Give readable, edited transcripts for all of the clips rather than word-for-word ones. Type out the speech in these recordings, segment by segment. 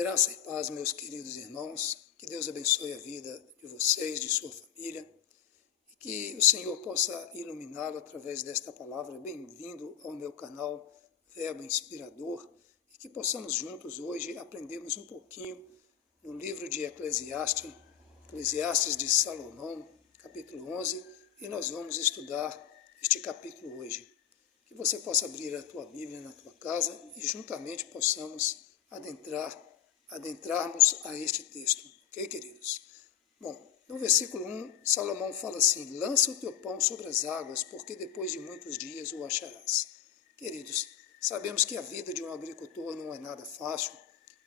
Graça e paz, meus queridos irmãos, que Deus abençoe a vida de vocês, de sua família, e que o Senhor possa iluminá-lo através desta palavra. Bem-vindo ao meu canal Verbo Inspirador, e que possamos juntos hoje aprendermos um pouquinho no livro de Eclesiastes de Salomão, capítulo 11, e nós vamos estudar este capítulo hoje. Que você possa abrir a tua Bíblia na tua casa e juntamente possamos adentrarmos a este texto, ok, queridos? Bom, no versículo 1, Salomão fala assim: lança o teu pão sobre as águas, porque depois de muitos dias o acharás. Queridos, sabemos que a vida de um agricultor não é nada fácil,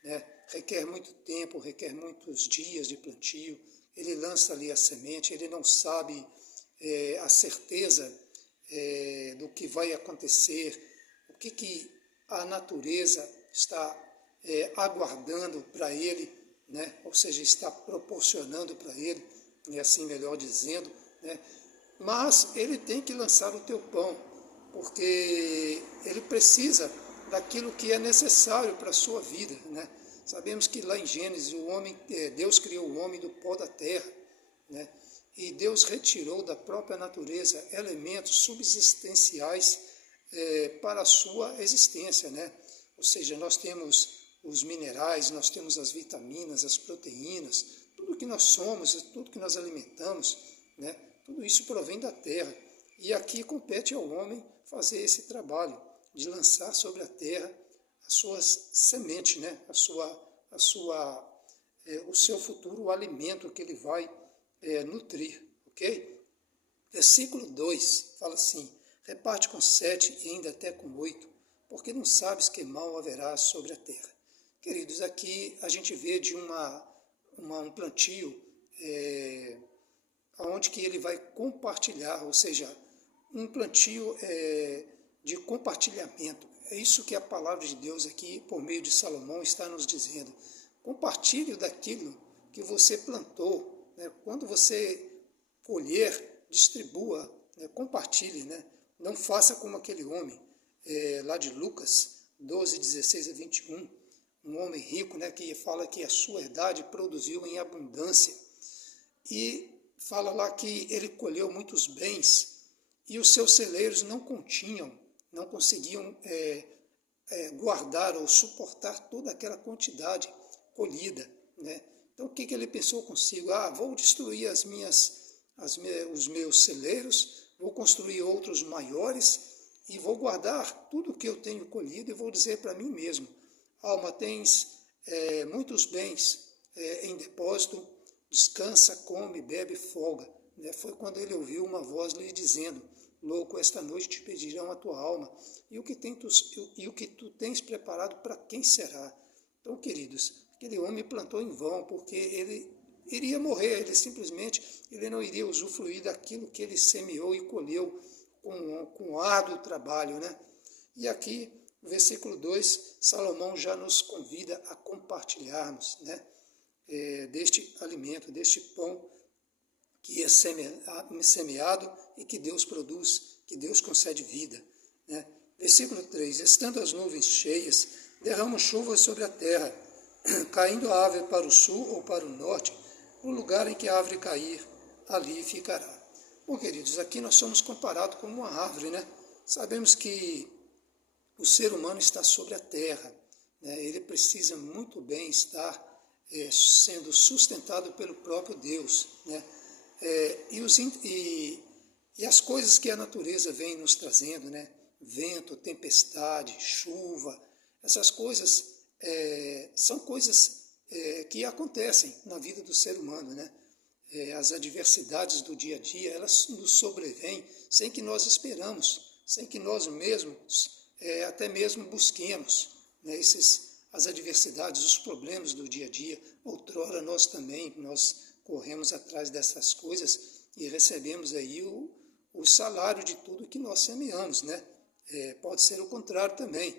né? Requer muito tempo, requer muitos dias de plantio. Ele lança ali a semente, ele não sabe a certeza do que vai acontecer, o que a natureza está aguardando para ele, né? Ou seja, está proporcionando para ele, e assim melhor dizendo, né? Mas ele tem que lançar o teu pão, porque ele precisa daquilo que é necessário para a sua vida, né? Sabemos que lá em Gênesis Deus criou o homem do pó da terra, né? E Deus retirou da própria natureza elementos subsistenciais para a sua existência, né? Ou seja, nós temos os minerais, nós temos as vitaminas, as proteínas, tudo que nós somos, tudo que nós alimentamos, né? Tudo isso provém da terra. E aqui compete ao homem fazer esse trabalho de lançar sobre a terra as suas sementes, né? O seu futuro, o alimento que ele vai nutrir, ok? Versículo 2 fala assim: reparte com 7 e ainda até com 8, porque não sabes que mal haverá sobre a terra. Queridos, aqui a gente vê de um plantio onde que ele vai compartilhar, ou seja, um plantio de compartilhamento. É isso que a palavra de Deus aqui, por meio de Salomão, está nos dizendo. Compartilhe daquilo que você plantou, né? Quando você colher, distribua, né? Compartilhe, né? Não faça como aquele homem lá de Lucas 12, 16 a 21, um homem rico, né, que fala que a sua herdade produziu em abundância, e fala lá que ele colheu muitos bens e os seus celeiros não conseguiam guardar ou suportar toda aquela quantidade colhida, né? Então o que ele pensou consigo? Vou destruir os meus celeiros, vou construir outros maiores e vou guardar tudo que eu tenho colhido e vou dizer para mim mesmo: alma, tens muitos bens em depósito, descansa, come, bebe, folga. Né? Foi quando ele ouviu uma voz lhe dizendo: louco, esta noite te pedirão a tua alma, e o que tu tens preparado, para quem será? Então, queridos, aquele homem plantou em vão, porque ele iria morrer, ele não iria usufruir daquilo que ele semeou e colheu com árduo trabalho, né? E aqui, no versículo 2, Salomão já nos convida a compartilharmos, né, deste alimento, deste pão que é semeado e que Deus produz, que Deus concede vida, né? Versículo 3, estando as nuvens cheias, derramam chuva sobre a terra, caindo a árvore para o sul ou para o norte, no lugar em que a árvore cair, ali ficará. Bom, queridos, aqui nós somos comparados com uma árvore, né? Sabemos que o ser humano está sobre a terra, né? Ele precisa muito bem estar sendo sustentado pelo próprio Deus, né? E as coisas que a natureza vem nos trazendo, né? Vento, tempestade, chuva, essas coisas são coisas que acontecem na vida do ser humano, né? As adversidades do dia a dia, elas nos sobrevêm sem que nós esperamos, sem que nós mesmos até mesmo busquemos, né, as adversidades, os problemas do dia a dia. Outrora nós corremos atrás dessas coisas e recebemos aí o salário de tudo que nós semeamos, né? Pode ser o contrário também.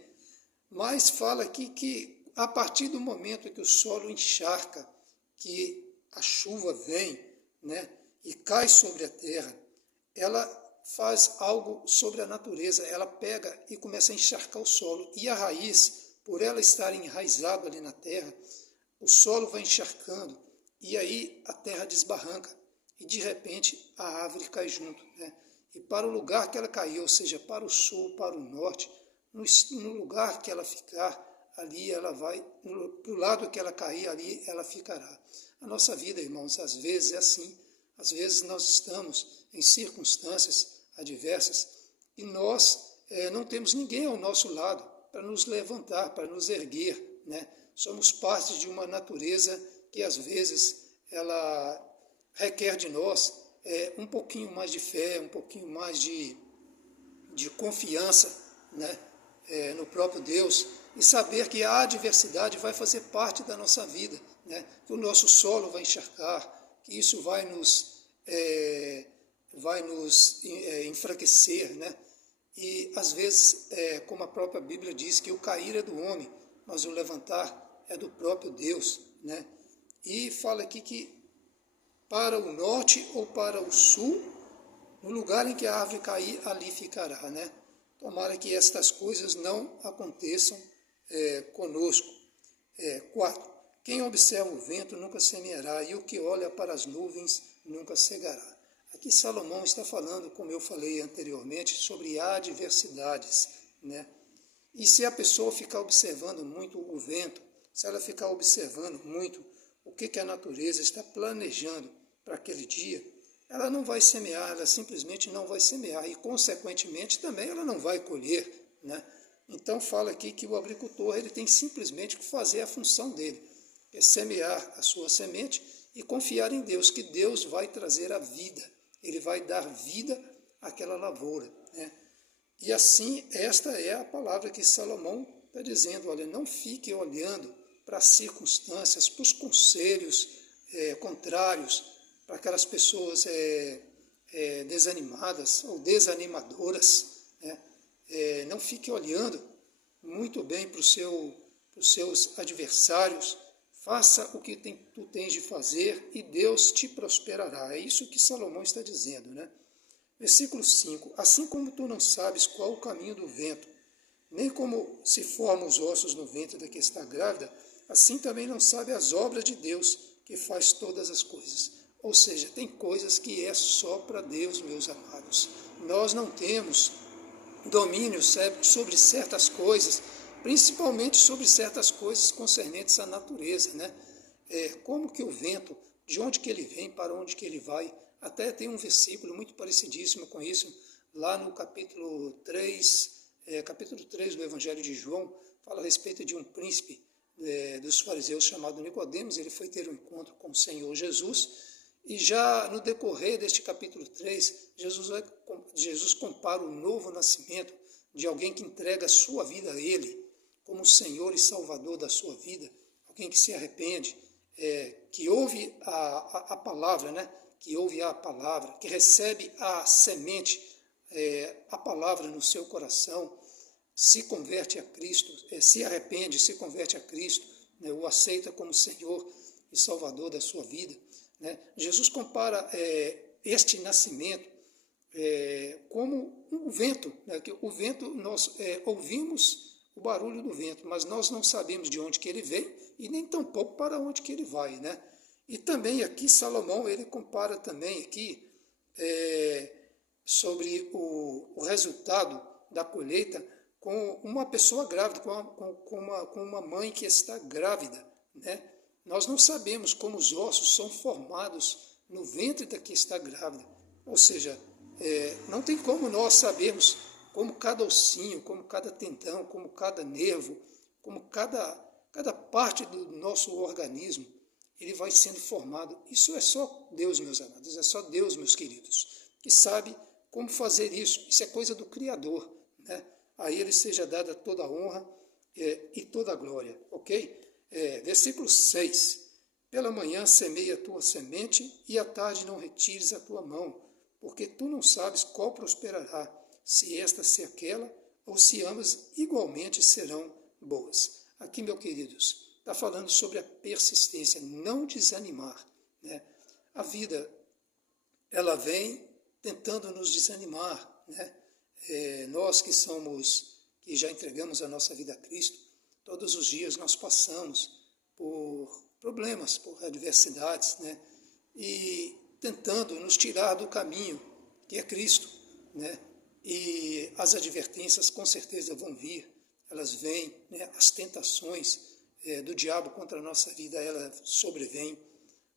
Mas fala aqui que a partir do momento que o solo encharca, que a chuva vem, né, e cai sobre a terra, ela faz algo sobre a natureza, ela pega e começa a encharcar o solo, e a raiz, por ela estar enraizada ali na terra, o solo vai encharcando, e aí a terra desbarranca, e de repente a árvore cai junto, né? E para o lugar que ela caiu, ou seja, para o sul, para o norte, no lugar que ela ficar, ali ela vai, para o lado que ela cair, ali ela ficará. A nossa vida, irmãos, às vezes é assim. Às vezes nós estamos em circunstâncias adversas e nós não temos ninguém ao nosso lado para nos levantar, para nos erguer, né? Somos parte de uma natureza que às vezes ela requer de nós um pouquinho mais de fé, um pouquinho mais de confiança, né? No próprio Deus, e saber que a adversidade vai fazer parte da nossa vida, né? Que o nosso solo vai encharcar, que isso vai nos enfraquecer, né? E às vezes, como a própria Bíblia diz, que o cair é do homem, mas o levantar é do próprio Deus, né? E fala aqui que para o norte ou para o sul, no lugar em que a árvore cair, ali ficará, né? Tomara que estas coisas não aconteçam conosco. 4. Quem observa o vento nunca semeará, e o que olha para as nuvens nunca cegará. Aqui Salomão está falando, como eu falei anteriormente, sobre adversidades, né? E se a pessoa ficar observando muito o vento, se ela ficar observando muito o que a natureza está planejando para aquele dia, ela não vai semear, ela simplesmente não vai semear e, consequentemente, também ela não vai colher, né? Então, fala aqui que o agricultor ele tem simplesmente que fazer a função dele, que é semear a sua semente e confiar em Deus, que Deus vai trazer a vida, ele vai dar vida àquela lavoura, né? E assim, esta é a palavra que Salomão está dizendo, olha, não fique olhando para as circunstâncias, para os conselhos contrários, para aquelas pessoas desanimadas ou desanimadoras, né? Não fique olhando muito bem para os seus adversários, faça o que tu tens de fazer e Deus te prosperará. É isso que Salomão está dizendo, né? Versículo 5. Assim como tu não sabes qual o caminho do vento, nem como se formam os ossos no ventre da que está grávida, assim também não sabe as obras de Deus, que faz todas as coisas. Ou seja, tem coisas que é só para Deus, meus amados. Nós não temos domínio sobre certas coisas, principalmente sobre certas coisas concernentes à natureza, né? Como que o vento, de onde que ele vem, para onde que ele vai. Até tem um versículo muito parecidíssimo com isso, lá no capítulo 3 do Evangelho de João, fala a respeito de um príncipe dos fariseus chamado Nicodemos. Ele foi ter um encontro com o Senhor Jesus, e já no decorrer deste capítulo 3, Jesus compara o novo nascimento de alguém que entrega a sua vida a Ele, como Senhor e Salvador da sua vida, alguém que se arrepende, que ouve a palavra, né? Que ouve a palavra, que recebe a semente, a palavra no seu coração, se converte a Cristo, se arrepende, se converte a Cristo, né? O aceita como Senhor e Salvador da sua vida, né? Jesus compara este nascimento como um vento, né? Que o vento, nós ouvimos o barulho do vento, mas nós não sabemos de onde que ele vem e nem tampouco para onde que ele vai, né? E também aqui Salomão, ele compara também aqui sobre o resultado da colheita com uma pessoa grávida, com uma mãe que está grávida, né? Nós não sabemos como os ossos são formados no ventre da que está grávida, ou seja, não tem como nós sabermos como cada ossinho, como cada tendão, como cada nervo, como cada parte do nosso organismo, ele vai sendo formado. Isso é só Deus, meus amados, é só Deus, meus queridos, que sabe como fazer isso. Isso é coisa do Criador, né? A Ele seja dada toda a honra e toda a glória, ok? Versículo 6. Pela manhã semeia a tua semente e à tarde não retires a tua mão, porque tu não sabes qual prosperará, se esta se aquela, ou se ambas igualmente serão boas. Aqui, meus queridos, está falando sobre a persistência, não desanimar, né? A vida, ela vem tentando nos desanimar, né? Nós que já entregamos a nossa vida a Cristo, todos os dias nós passamos por problemas, por adversidades, né? E tentando nos tirar do caminho, que é Cristo, né? E as advertências com certeza vão vir, elas vêm, né? As tentações do diabo contra a nossa vida, elas sobrevêm,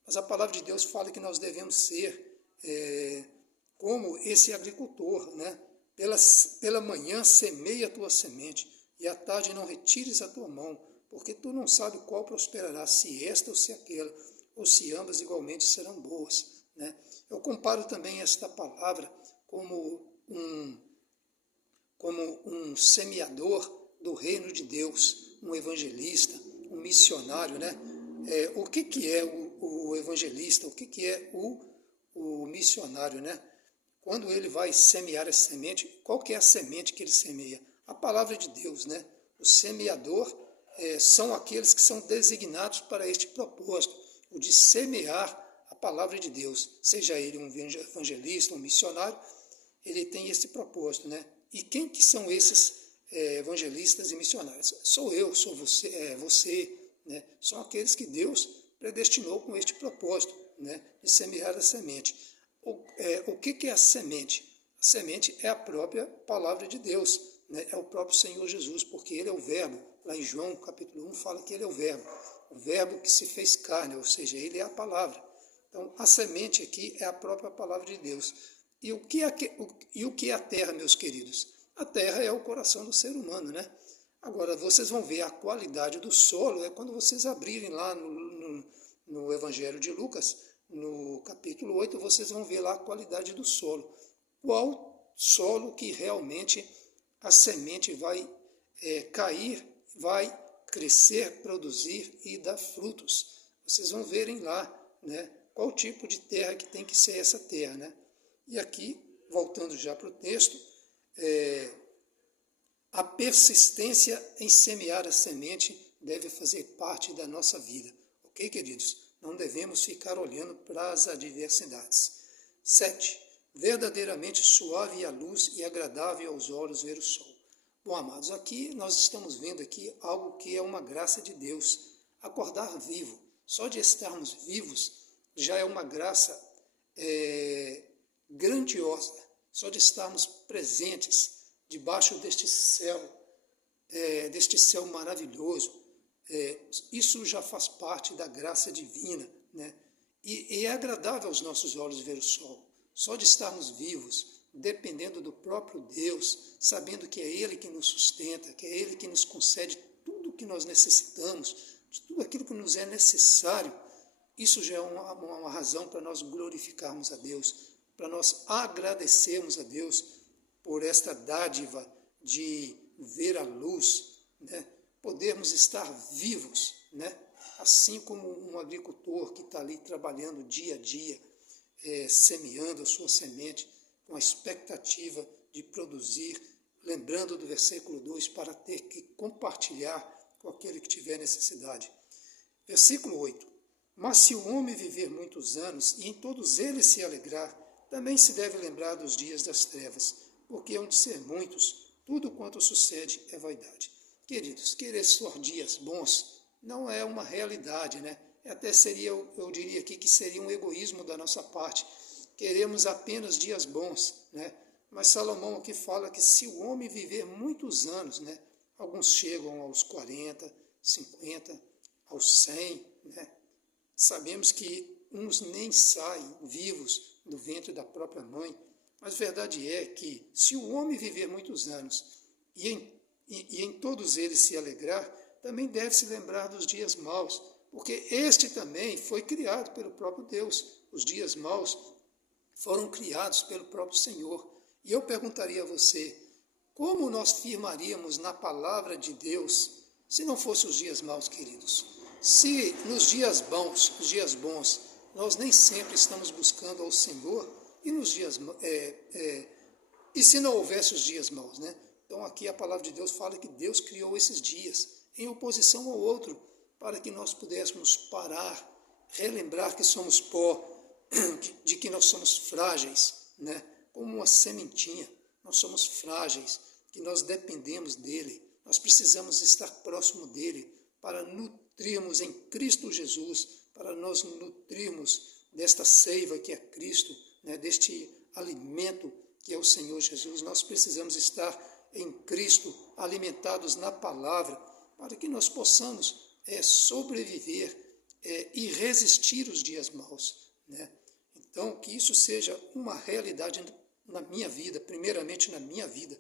mas a palavra de Deus fala que nós devemos ser como esse agricultor, né? Pela manhã semeia a tua semente, e à tarde não retires a tua mão, porque tu não sabe qual prosperará, se esta ou se aquela, ou se ambas igualmente serão boas, né? Eu comparo também esta palavra como um semeador do reino de Deus, um evangelista, um missionário, né? O que é o evangelista? O que é o missionário, né? Quando ele vai semear a semente, qual que é a semente que ele semeia? A palavra de Deus, né? O semeador são aqueles que são designados para este propósito, o de semear a palavra de Deus, seja ele um evangelista, um missionário, ele tem esse propósito, né? E quem que são esses evangelistas e missionários? Sou eu, sou você, né? São aqueles que Deus predestinou com este propósito, né? De semear a semente. O que é a semente? A semente é a própria palavra de Deus, né? É o próprio Senhor Jesus, porque Ele é o Verbo. Lá em João, capítulo 1, fala que Ele é o Verbo que se fez carne, ou seja, Ele é a palavra. Então, a semente aqui é a própria palavra de Deus. E o que é a terra, meus queridos? A terra é o coração do ser humano, né? Agora, vocês vão ver a qualidade do solo, quando vocês abrirem lá no Evangelho de Lucas, no capítulo 8, vocês vão ver lá a qualidade do solo. Qual solo que realmente a semente vai cair, vai crescer, produzir e dar frutos. Vocês vão verem lá, né, qual tipo de terra que tem que ser essa terra, né? E aqui, voltando já para o texto, a persistência em semear a semente deve fazer parte da nossa vida. Ok, queridos? Não devemos ficar olhando para as adversidades. 7. Verdadeiramente suave a luz e agradável aos olhos ver o sol. Bom, amados, aqui nós estamos vendo aqui algo que é uma graça de Deus. Acordar vivo. Só de estarmos vivos já é uma graça grandiosa. Só de estarmos presentes debaixo deste céu maravilhoso. Isso já faz parte da graça divina, né? E é agradável aos nossos olhos ver o sol. Só de estarmos vivos, dependendo do próprio Deus, sabendo que é Ele que nos sustenta, que é Ele que nos concede tudo o que nós necessitamos, de tudo aquilo que nos é necessário, isso já é uma razão para nós glorificarmos a Deus, para nós agradecermos a Deus por esta dádiva de ver a luz, né? Podermos estar vivos, né? Assim como um agricultor que está ali trabalhando dia a dia, semeando a sua semente, com a expectativa de produzir, lembrando do versículo 2, para ter que compartilhar com aquele que tiver necessidade. Versículo 8. Mas se o homem viver muitos anos e em todos eles se alegrar, também se deve lembrar dos dias das trevas, porque hão de ser muitos, tudo quanto sucede é vaidade. Queridos, querer só dias bons não é uma realidade, né? Até seria, eu diria aqui, que seria um egoísmo da nossa parte. Queremos apenas dias bons, né? Mas Salomão aqui fala que se o homem viver muitos anos, né? Alguns chegam aos 40, 50, aos 100, né? Sabemos que uns nem saem vivos do ventre da própria mãe, mas a verdade é que se o homem viver muitos anos e em todos eles se alegrar, também deve se lembrar dos dias maus, porque este também foi criado pelo próprio Deus. Os dias maus foram criados pelo próprio Senhor. E eu perguntaria a você, como nós firmaríamos na palavra de Deus se não fossem os dias maus, queridos? Se nos dias bons, nós nem sempre estamos buscando ao Senhor, e nos dias e se não houvesse os dias maus, né? Então aqui a palavra de Deus fala que Deus criou esses dias em oposição ao outro, para que nós pudéssemos parar, relembrar que somos pó, de que nós somos frágeis, né? Como uma sementinha, nós somos frágeis, que nós dependemos dele, nós precisamos estar próximo dele para nutrirmos em Cristo Jesus, para nós nutrirmos desta seiva que é Cristo, né, deste alimento que é o Senhor Jesus. Nós precisamos estar em Cristo, alimentados na palavra, para que nós possamos sobreviver e resistir os dias maus, né? Então, que isso seja uma realidade na minha vida, primeiramente na minha vida,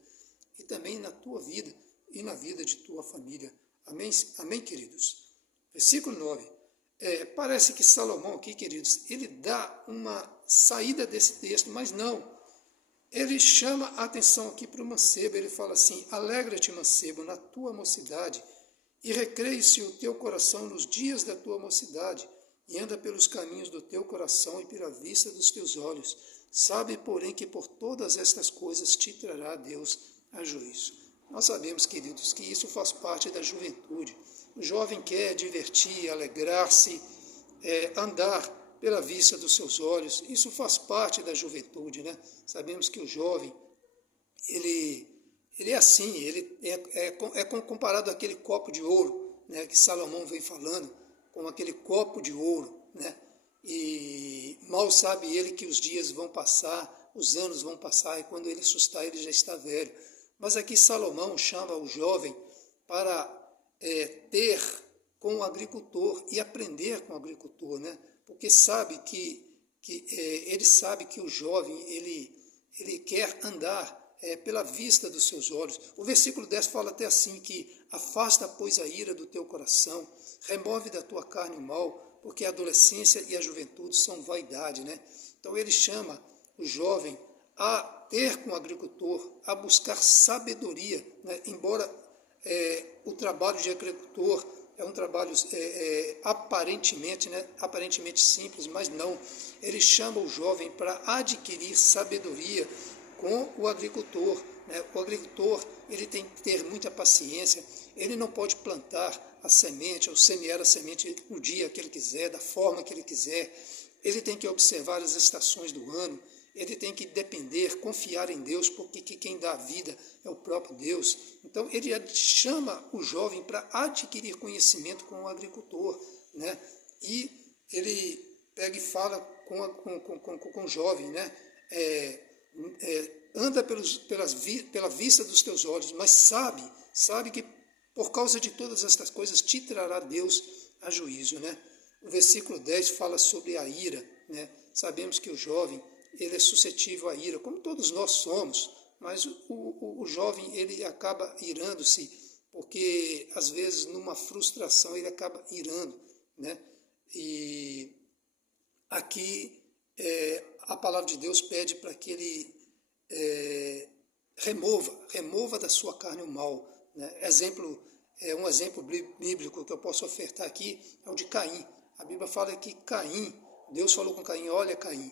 e também na tua vida e na vida de tua família. Amém, amém, queridos? Versículo 9. Parece que Salomão aqui, queridos, ele dá uma saída desse texto, mas não. Ele chama a atenção aqui para o mancebo, ele fala assim: alegra-te, mancebo, na tua mocidade, e recreie-se o teu coração nos dias da tua mocidade, e anda pelos caminhos do teu coração e pela vista dos teus olhos. Sabe, porém, que por todas estas coisas te trará Deus a juízo. Nós sabemos, queridos, que isso faz parte da juventude. O jovem quer divertir, alegrar-se, andar pela vista dos seus olhos. Isso faz parte da juventude, né? Sabemos que o jovem, ele é assim, ele é comparado àquele copo de ouro, né, que Salomão vem falando, como aquele copo de ouro, né? E mal sabe ele que os dias vão passar, os anos vão passar, e quando ele assustar, ele já está velho. Mas aqui Salomão chama o jovem para ter com o agricultor e aprender com o agricultor, né? Porque sabe ele sabe que o jovem ele quer andar pela vista dos seus olhos. O versículo 10 fala até assim, que afasta, pois, a ira do teu coração, remove da tua carne o mal, porque a adolescência e a juventude são vaidade, né? Então ele chama o jovem a ter com o agricultor, a buscar sabedoria, né? Embora o trabalho de agricultor é um trabalho aparentemente, né, aparentemente simples, mas não. Ele chama o jovem para adquirir sabedoria com o agricultor, né? O agricultor, ele tem que ter muita paciência, ele não pode plantar a semente ou semear a semente no dia que ele quiser, da forma que ele quiser. Ele tem que observar as estações do ano, ele tem que depender, confiar em Deus, porque quem dá a vida é o próprio Deus. Então, ele chama o jovem para adquirir conhecimento com o agricultor, né? E ele pega e fala com o jovem, né? Anda pela vista dos teus olhos, mas sabe que por causa de todas estas coisas te trará Deus a juízo, né? O versículo 10 fala sobre a ira, né? Sabemos que o jovem, ele é suscetível à ira, como todos nós somos, mas o jovem, ele acaba irando-se, porque às vezes numa frustração ele acaba irando, né? E aqui a palavra de Deus pede para que ele remova da sua carne o mal, né? Um exemplo bíblico que eu posso ofertar aqui é o de Caim. A Bíblia fala que Caim, Deus falou com Caim: olha, Caim,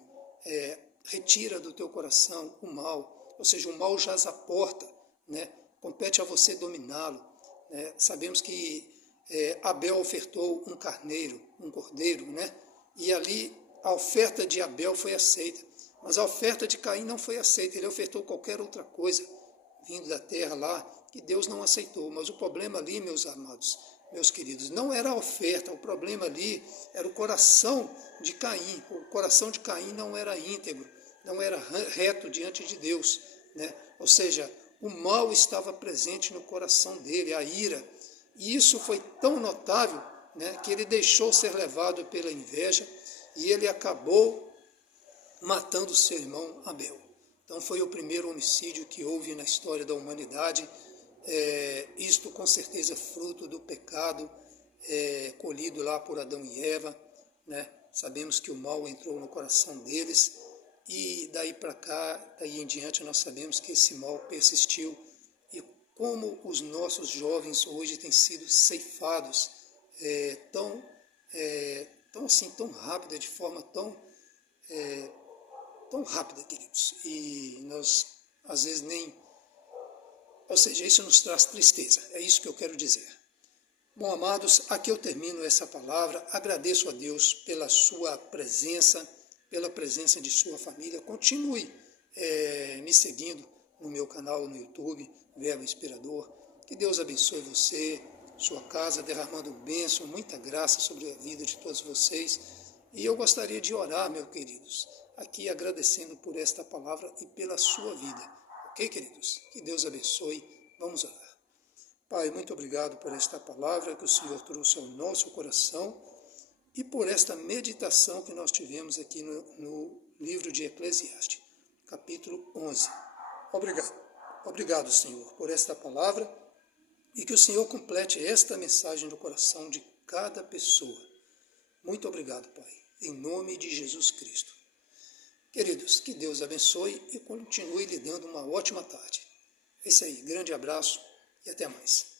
retira do teu coração o mal, ou seja, o mal jaz à porta, né? Compete a você dominá-lo, né? Sabemos que Abel ofertou um carneiro, um cordeiro, né? E ali a oferta de Abel foi aceita, mas a oferta de Caim não foi aceita. Ele ofertou qualquer outra coisa vindo da terra lá, que Deus não aceitou. Mas o problema ali, meus amados, meus queridos, não era a oferta, o problema ali era o coração de Caim. O coração de Caim não era íntegro, não era reto diante de Deus, né? Ou seja, o mal estava presente no coração dele, a ira. E isso foi tão notável, né, que ele deixou ser levado pela inveja e ele acabou matando seu irmão Abel. Então foi o primeiro homicídio que houve na história da humanidade. Isto com certeza fruto do pecado colhido lá por Adão e Eva, né? Sabemos que o mal entrou no coração deles e daí para cá, daí em diante, nós sabemos que esse mal persistiu. E como os nossos jovens hoje têm sido ceifados tão rápida, de forma tão rápida, queridos, e nós às vezes ou seja, isso nos traz tristeza, é isso que eu quero dizer. Bom, amados, aqui eu termino essa palavra. Agradeço a Deus pela sua presença, pela presença de sua família. Continue me seguindo no meu canal no YouTube, Verbo Inspirador. Que Deus abençoe você, sua casa, derramando bênção, muita graça sobre a vida de todos vocês. E eu gostaria de orar, meus queridos, aqui agradecendo por esta palavra e pela sua vida. Ok, queridos? Que Deus abençoe. Vamos orar. Pai, muito obrigado por esta palavra que o Senhor trouxe ao nosso coração e por esta meditação que nós tivemos aqui no livro de Eclesiastes, capítulo 11. Obrigado, Senhor, por esta palavra e que o Senhor complete esta mensagem no coração de cada pessoa. Muito obrigado, Pai, em nome de Jesus Cristo. Queridos, que Deus abençoe e continue lhe dando uma ótima tarde. É isso aí, grande abraço e até mais.